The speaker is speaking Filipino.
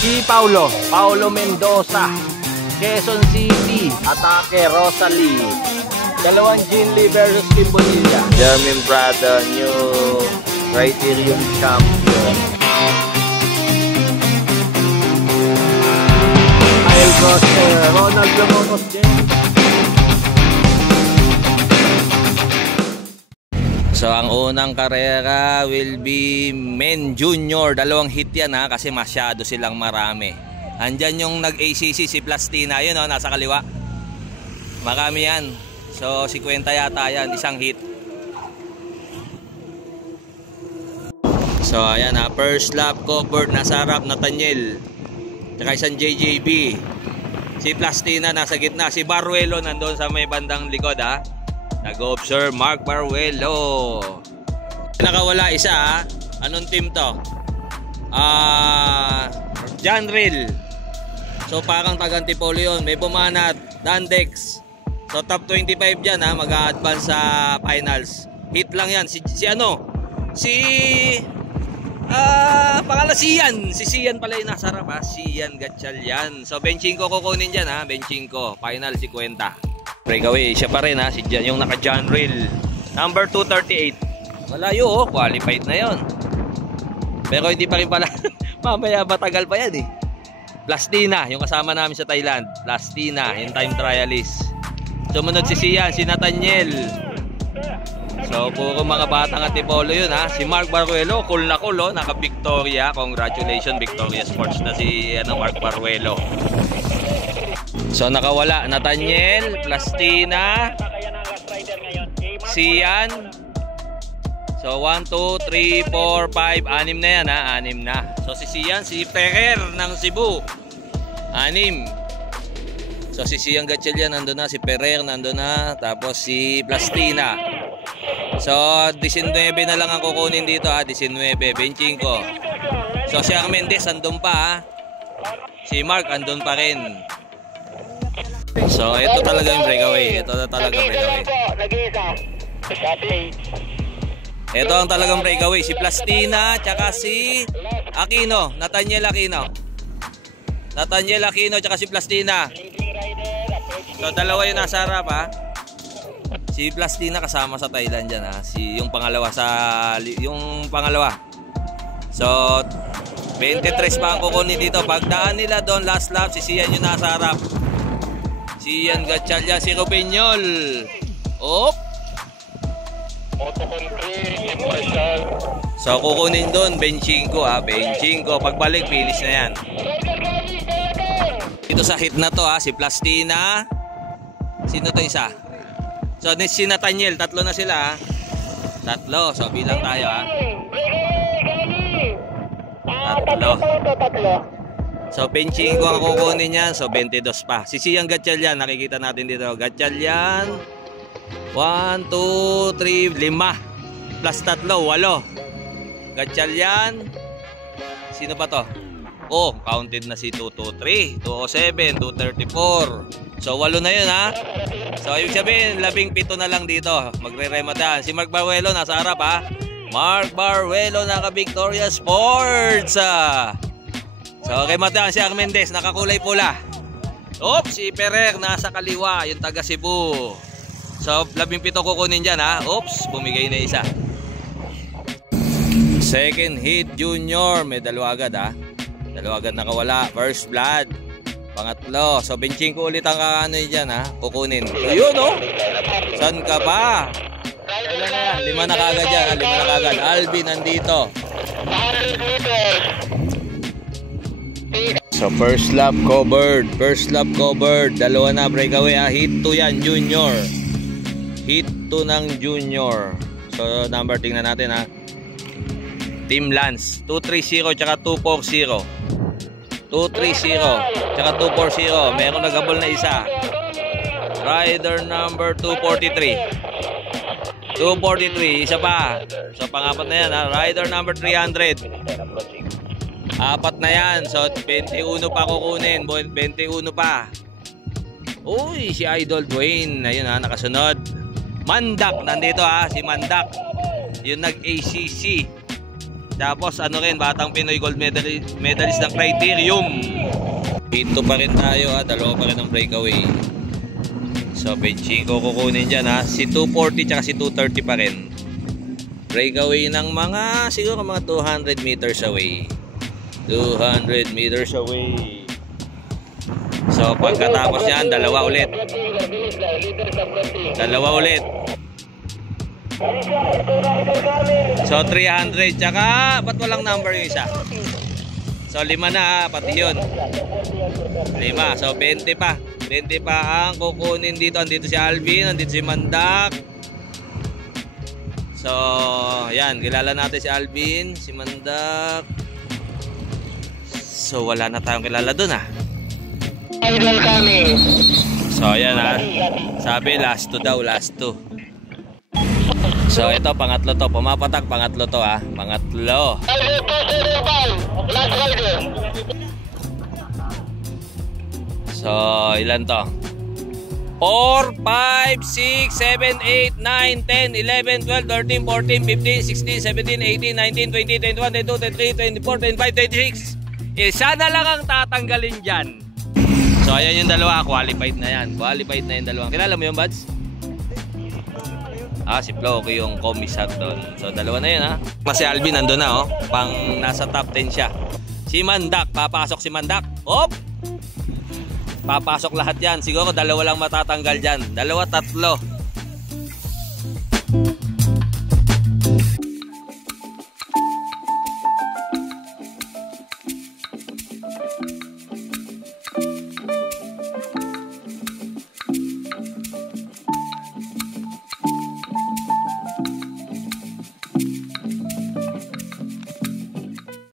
Si Paulo Mendoza, Quezon City, atake Rosalie. Dalawang Jinli versus Kim Bonilla. Jermaine Prada, new Criterium champion. Kyle Croster, Ronald Lomocos James. So ang unang karera will be Men Junior. Dalawang hit yan ha, kasi masyado silang marami. Andyan yung nag-ACC si Plastina, yun o, nasa kaliwa. Marami yan. So 50 yata yan, isang hit. So ayan ha, first lap covered, nasa harap Nathaniel. Tsaka isang JJB. Si Plastina nasa gitna, si Baruelo nandun sa may bandang likod ha. Nag-observe Mark Baruelo. Nakawala isa ha. Anong team to? John Rill. So parang taga-Antipolo yun. May bumanat, Dandex. So top 25 dyan ha. Mag-a-advance sa finals. Hit lang yan. Si pangalan Sian. Si Sian pala yung nasa harap ha. Sian Gatchalian. So benching ko kukunin dyan ha. Benching ko. Final 50. Breakaway, siya pa rin ha, si Jan, yung naka John Rill. Number 238. Malayo oh, qualified na yon. Pero hindi pa rin pala. Mamaya matagal pa yan eh. Plastina, yung kasama namin sa Thailand. Plastina, yung time trialist. Sumunod si Sian, si Nathaniel. So puro mga batang Antipolo yun ha. Si Mark Baruelo, cool na cool oh, naka Victoria. Congratulations, Victoria Sports na si Mark Baruelo. So nakawala Nathaniel, Plastina, Sian. So 1, 2, 3, 4, 5, 6 na yan ha, 6 na. So si Sian, si Ferrer ng Cebu, 6. So si Sian Gatchalian nandun na, si Ferrer nandun na, tapos si Plastina. So 19 na lang ang kukunin dito ha, 19, 25. So si Armendez andun pa ha. Si Mark andun pa rin. So ito talaga yung breakaway. Ito na talaga breakaway. Ito ang talagang breakaway. Si Plastina tsaka si Aquino, Nathaniel Aquino. Nathaniel Aquino tsaka si Plastina. So dalawa yung nasa harap ha. Si Plastina kasama sa Thailand dyan ha. Yung pangalawa So 23 pa ang kukunin dito. Pagdaan nila doon last lap, si Sian yung nasa harap. Sian Gatchalian, si Rubeñol. Op. So kukunin doon benching ko ha, benching ko. Pagbalik finish na yan. Dito sa hit na to ha, si Plastina. Sino to isa? So si Nathaniel, tatlo na sila ha. Tatlo, so bilang tayo ha. Tatlo. So benching ko ang kukunin yan. So 22 pa. Si Sian Gatchalian, nakikita natin dito. Gatchalian 1, 2, 3, 5 plus 3, 8. Gatchalian. Sino pa to? Oh, counted na si 223, 207, 234. So 8 na yun ha. So ibig sabihin 17 na lang dito. Magre-rematan. Si Mark Baruelo nasa harap ha. Mark Baruelo naka Victoria Sports. So kay Matean si Armendez nakakulay pula. Oops, si Ferrer nasa kaliwa, yung taga Cebu. So 17 kukunin dyan ha. Oops, bumigay na isa. Second hit Junior, may dalawa agad ha. Dalawa agad nakawala. First blood. Pangatlo. So benching ko ulit ang ano dyan ha. Kukunin. Ayun oh. San ka pa? Kailan na yan? 5 na kagad dyan ha. 5 na kagad. Alvin nandito. So first lap covered. First lap covered. Dalawa na breakaway ha. Hit 2 yan Junior. Hit 2 ng Junior. So number tingnan natin ha. Team Lance 230 tsaka 240. 230 tsaka 240. Meron naghabol na isa. Rider number 243. 243, isa pa. So pangapat na yan ha. Rider number 300. Apat na yan. So 21 pa kukunin. 21 pa. Uy, si Idol Dwayne. Ayun ha, nakasunod. Mandak, nandito ha. Si Mandak. Yung nag-ACC. Tapos ano rin, batang Pinoy gold medalist ng Criterium. Dito pa rin tayo ha, dalawa pa rin ang breakaway. So benching ko kukunin dyan ha, si 240 tsaka si 230 pa rin. Breakaway ng mga, siguro mga 200 meters away. 200 meters away. So pagkatapos yan, dalawa ulit. Dalawa ulit. So 300 tsaka, ba't walang number yung isa? So 5 na pati yun. 5, so 20 pa. 20 pa ang kukunin dito. Andito si Alvin, andito si Mandak. So yan, kilala natin si Alvin, si Mandak. So wala na tayong kilala dun ah. Idol kami. So yan ah, sabi last 2 daw, last 2. So ito pangatlo to, pumapatak pangatlo to ah, pangatlo. Last rider. So ilan to? 4, 5, 6, 7, 8, 9, 10, 11, 12, 13, 14, 15, 16, 17, 18, 19, 20, 21, 22, 23, 24, 25, 26. Isa na lang ang tatanggalin dyan. So ayan yung dalawa, qualified na yan. Qualified na yung dalawang. Kilala mo yung Buds? Ah, si Floki yung komisar doon. So dalawa na yun ha. Kasi Alvin nandun na oh. Pang nasa top 10 siya. Si Mandak, papasok si Mandak. Hop! Papasok lahat yan. Siguro dalawa lang matatanggal dyan. Dalawa, tatlo.